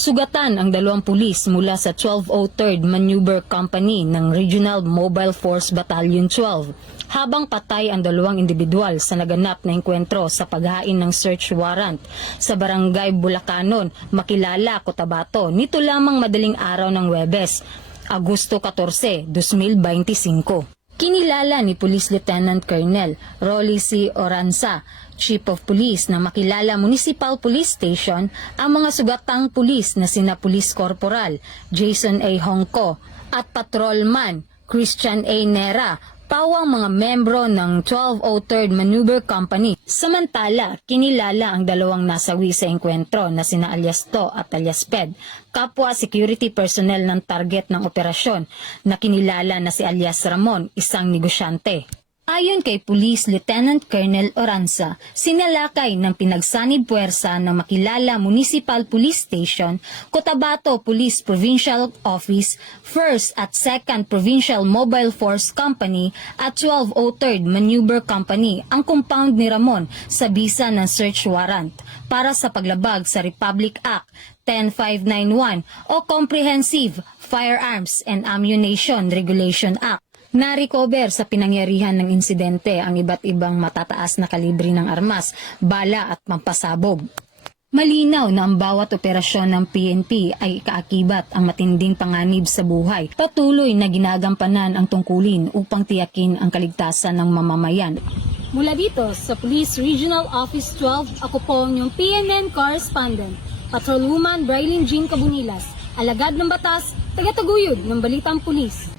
Sugatan ang dalawang pulis mula sa 1203rd Maneuver Company ng Regional Mobile Force Battalion 12, habang patay ang dalawang individual sa naganap na engkwentro sa paghain ng search warrant sa Barangay Bulacanon, Makilala, Cotabato, nito lamang madaling araw ng Huwebes, Agosto 14, 2025. Kinilala ni Police Lieutenant Colonel Rolly C. Oranza, Chief of Police ng Makilala Municipal Police Station, ang mga sugatang pulis na sina Police Corporal Jason A. Hongko at Patrolman Christian A. Nera, pawang mga membro ng 1203rd Maneuver Company. Samantala, kinilala ang dalawang nasawi sa engkwentro na sina alias To at alias Ped, kapwa security personnel ng target ng operasyon, na kinilala na si alias Ramon, isang negosyante. Ayon kay Police Lieutenant Colonel Oranza, sinalakay ng pinagsanib puwersa ng Makilala Municipal Police Station, Cotabato Police Provincial Office, 1st at 2nd Provincial Mobile Force Company at 1203rd Maneuver Company ang compound ni Ramon sa bisa ng search warrant para sa paglabag sa Republic Act 10591 o Comprehensive Firearms and Ammunition Regulation Act. Na-recover sa pinangyarihan ng insidente ang iba't ibang matataas na kalibre ng armas, bala at pampasabog. Malinaw na ang bawat operasyon ng PNP ay ikaakibat ang matinding panganib sa buhay. Patuloy na ginagampanan ang tungkulin upang tiyakin ang kaligtasan ng mamamayan. Mula dito sa Police Regional Office 12, ako po ang inyong PNN Correspondent, Patrolwoman Brailyn Jean Cabunilas, alagad ng batas, taga-taguyod ng Balitang Pulis.